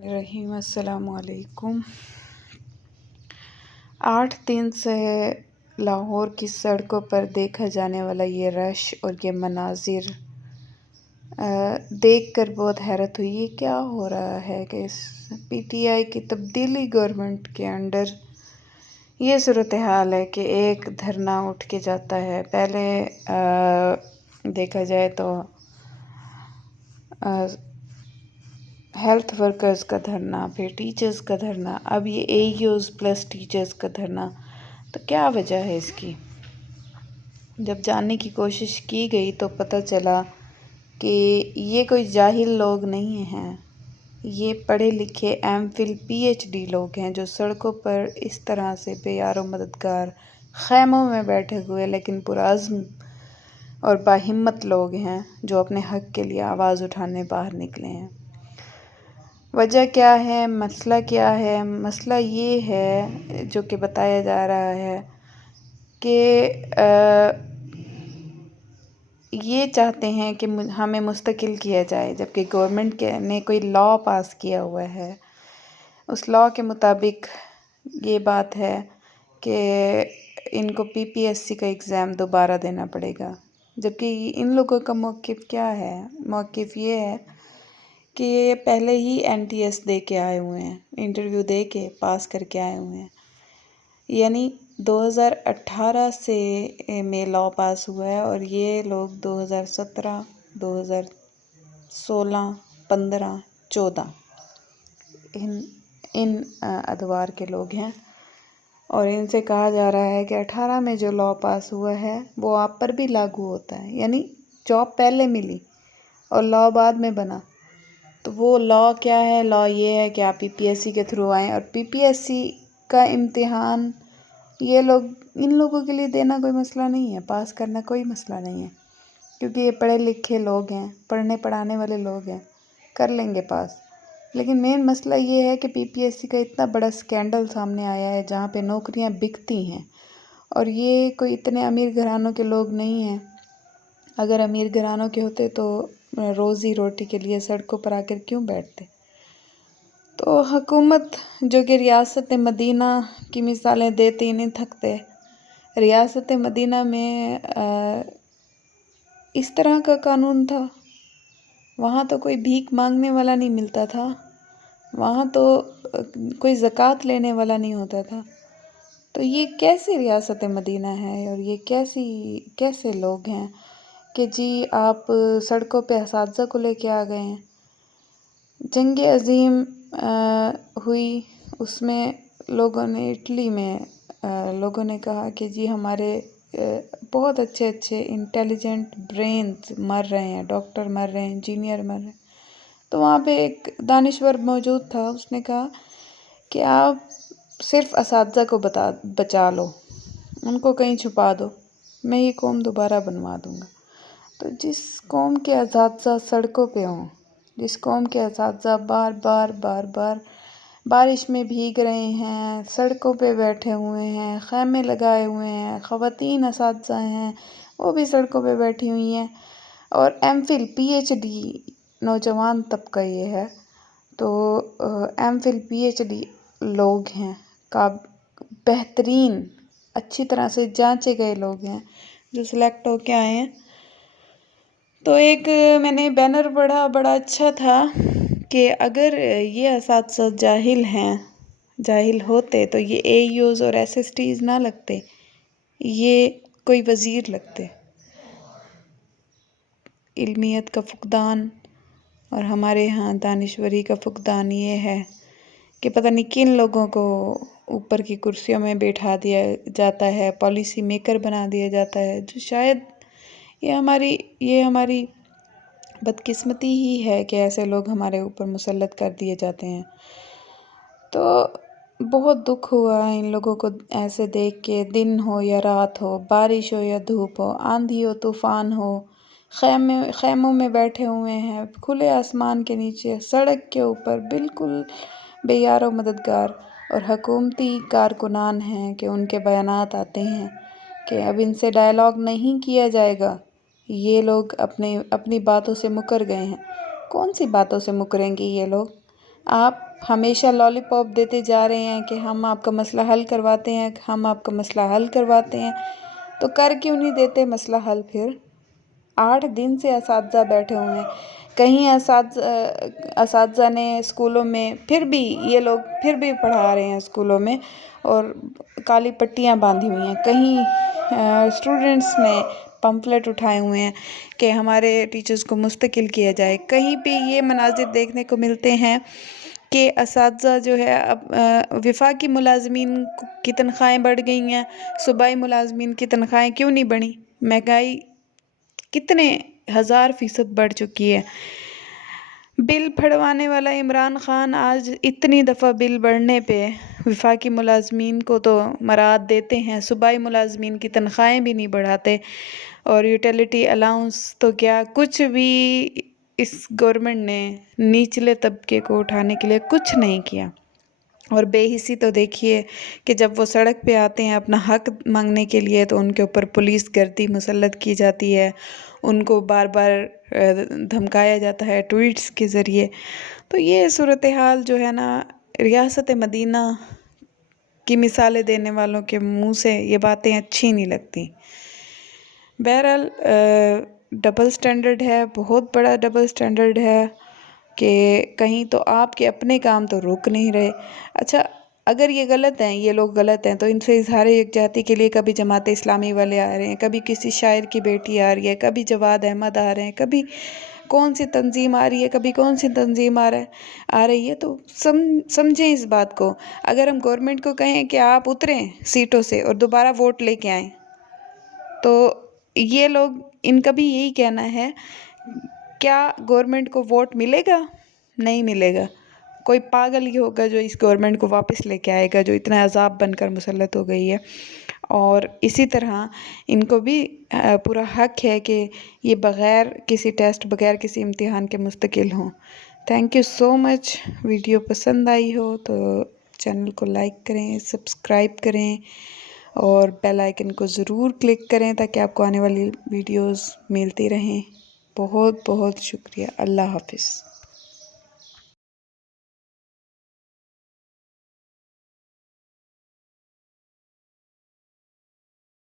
रहीम अस्सलाम वालेकुम। 8 दिन से लाहौर की सड़कों पर देखा जाने वाला ये रश और ये मनाजिर देख कर बहुत हैरत हुई। ये क्या हो रहा है कि इस PTI की तब्दीली गवर्नमेंट के अंडर ये सूरत हाल है कि एक धरना उठ के जाता है। पहले देखा जाए तो हेल्थ वर्कर्स का धरना, फिर टीचर्स का धरना, अब ये AEOs प्लस टीचर्स का धरना। तो क्या वजह है इसकी? जब जानने की कोशिश की गई तो पता चला कि ये कोई जाहिल लोग नहीं हैं, ये पढ़े लिखे MPhil PhD लोग हैं जो सड़कों पर इस तरह से बेयारो मददगार खैमों में बैठे हुए लेकिन पुरअज़्म और बाहिम्मत लोग हैं जो अपने हक़ के लिए आवाज़ उठाने बाहर निकले हैं। वजह क्या है, मसला क्या है? मसला ये है जो कि बताया जा रहा है कि ये चाहते हैं कि हमें मुस्तकिल किया जाए, जबकि गवर्नमेंट ने कोई लॉ पास किया हुआ है। उस लॉ के मुताबिक ये बात है कि इनको PPSC का एग्ज़ाम दोबारा देना पड़ेगा, जबकि इन लोगों का मौक़िफ़ क्या है? मौक़िफ़ ये है कि ये पहले ही NTS दे के आए हुए हैं, इंटरव्यू दे के पास करके आए हुए हैं। यानी 2018 से में लॉ पास हुआ है और ये लोग 2017, 2016, 15, 14 इन अदवार के लोग हैं। और इनसे कहा जा रहा है कि 18 में जो लॉ पास हुआ है वो आप पर भी लागू होता है। यानी जॉब पहले मिली और लॉ बाद में बना। तो वो लॉ क्या है? लॉ ये है कि आप PPSC के थ्रू आएँ और PPSC का इम्तिहान इन लोगों के लिए देना कोई मसला नहीं है, पास करना कोई मसला नहीं है, क्योंकि ये पढ़े लिखे लोग हैं, पढ़ने पढ़ाने वाले लोग हैं, कर लेंगे पास। लेकिन मेन मसला ये है कि PPSC का इतना बड़ा स्कैंडल सामने आया है जहाँ पे नौकरियाँ बिकती हैं और ये कोई इतने अमीर घरानों के लोग नहीं हैं। अगर अमीर घरानों के होते तो रोज़ी रोटी के लिए सड़कों पर आकर क्यों बैठते? तो हुकूमत जो कि रियासत मदीना की मिसालें देते ही नहीं थकते। रियासत मदीना में इस तरह का कानून था, वहाँ तो कोई भीख मांगने वाला नहीं मिलता था, वहाँ तो कोई ज़कात लेने वाला नहीं होता था। तो ये कैसे रियासत मदीना है और ये कैसे लोग हैं कि जी आप सड़कों पे असातिज़ा को लेके आ गए हैं। जंग अज़ीम हुई, उसमें लोगों ने इटली में लोगों ने कहा कि जी हमारे बहुत अच्छे अच्छे इंटेलिजेंट ब्रेन्स मर रहे हैं, डॉक्टर मर रहे हैं, इंजीनियर मर रहे हैं। तो वहाँ पे एक दानिश्वर मौजूद था, उसने कहा कि आप सिर्फ असातिज़ा को बचा लो, उनको कहीं छुपा दो, मैं ये कौम दोबारा बनवा दूँगा। तो जिस कौम के असातिज़ा सड़कों पे हों, जिस कौम के असातिज़ा बार बार बारिश में भीग रहे हैं, सड़कों पे बैठे हुए हैं, ख़ैमे लगाए हुए हैं, ख़वातीन असातिज़ा हैं वो भी सड़कों पे बैठी हुई हैं, और MPhil PhD नौजवान तबका ये है। तो MPhil PhD लोग हैं का बेहतरीन अच्छी तरह से जांचे गए लोग हैं जो सिलेक्ट होके आए हैं। तो एक मैंने बैनर पढ़ा, बड़ा अच्छा था कि अगर ये असातिज़ा जाहिल होते तो ये AEOs और SSTs ना लगते, ये कोई वज़ीर लगते। इल्मियत का फुक़दान और हमारे यहाँ दानिश्वरी का फुक़दान ये है कि पता नहीं किन लोगों को ऊपर की कुर्सियों में बैठा दिया जाता है, पॉलिसी मेकर बना दिया जाता है, जो शायद ये हमारी बदकिस्मती ही है कि ऐसे लोग हमारे ऊपर मुसल्लत कर दिए जाते हैं। तो बहुत दुख हुआ इन लोगों को ऐसे देख के, दिन हो या रात हो, बारिश हो या धूप हो, आंधी हो तूफ़ान हो, खैमों में बैठे हुए हैं, खुले आसमान के नीचे, सड़क के ऊपर बिल्कुल बेयारो मददगार, और हुकूमती कारकुनान हैं कि उनके बयानात आते हैं कि अब इनसे डायलॉग नहीं किया जाएगा, ये लोग अपनी बातों से मुकर गए हैं। कौन सी बातों से मुकरेंगे ये लोग? آپ ہمیشہ لالی پاپ دیتے جا رہے ہیں کہ ہم آپ کا مسئلہ حل کرواتے ہیں، ہم آپ کا مسئلہ حل کرواتے ہیں، تو کر کیوں نہیں دیتے مسئلہ حل پھر؟ 8 دن سے اساتذہ بیٹھے ہوئے ہیں، کہیں اساتذہ نے اسکولوں میں پھر بھی یہ لوگ پھر بھی پڑھا رہے ہیں اسکولوں میں اور کالی پٹیاں باندھی ہوئی ہیں، کہیں اسٹوڈنٹس نے پمفلٹ اٹھائے ہوئے ہیں کہ ہمارے ٹیچرز کو مستقل کیا جائے، کہیں پہ یہ مناظر دیکھنے کو ملتے ہیں کہ اساتذہ جو ہے اب وفاقی ملازمین کی تنخواہیں بڑھ گئی ہیں، صوبائی ملازمین کی تنخواہیں کیوں نہیں بڑھی؟ مہنگائی کتنے 1000% بڑھ چکی ہے۔ بل پھڑوانے والا عمران خان آج اتنی دفعہ بل بڑھنے پہ وفاقی ملازمین کو تو مراد دیتے ہیں، صوبائی ملازمین کی تنخواہیں بھی نہیں بڑھاتے، اور یوٹیلیٹی الاؤنس تو کیا کچھ بھی اس گورنمنٹ نے نچلے طبقے کو اٹھانے کے لیے کچھ نہیں کیا۔ اور بے حسی تو دیکھیے کہ جب وہ سڑک پہ آتے ہیں اپنا حق مانگنے کے لیے تو ان کے اوپر پولیس گردی مسلط کی جاتی ہے، ان کو بار بار دھمکایا جاتا ہے ٹویٹس کے ذریعے۔ تو یہ صورتحال جو ہے نا، ریاست مدینہ کی مثالیں دینے والوں کے منہ سے یہ باتیں اچھی نہیں لگتی۔ بہرحال ڈبل سٹینڈرڈ ہے، بہت بڑا ڈبل سٹینڈرڈ ہے کہ کہیں تو آپ کے اپنے کام تو رک نہیں رہے۔ اچھا، اگر یہ غلط ہیں، یہ لوگ غلط ہیں، تو ان سے اظہار یکجہتی کے لیے کبھی جماعت اسلامی والے آ رہے ہیں، کبھی کسی شاعر کی بیٹی آ رہی ہے، کبھی جواد احمد آ رہے ہیں، کبھی کون سی تنظیم آ رہی ہے، کبھی کون سی تنظیم آ رہی ہے، تو سمجھیں اس بات کو۔ اگر ہم گورنمنٹ کو کہیں کہ آپ اتریں سیٹوں سے اور دوبارہ ووٹ لے کے آئیں، تو یہ لوگ، ان کا بھی یہی کہنا ہے، کیا گورنمنٹ کو ووٹ ملے گا؟ نہیں ملے گا۔ کوئی پاگل ہی ہوگا جو اس گورنمنٹ کو واپس لے کے آئے گا جو اتنا عذاب بن کر مسلط ہو گئی ہے۔ اور اسی طرح ان کو بھی پورا حق ہے کہ یہ بغیر کسی ٹیسٹ، بغیر کسی امتحان کے مستقل ہوں۔ Thank you so much. Video پسند آئی ہو تو چینل کو لائک کریں، سبسکرائب کریں اور بیل آئیکن کو ضرور کلک کریں تاکہ آپ کو آنے والی ویڈیوز ملتی رہیں۔ بہت بہت شکریہ۔ اللہ حافظ۔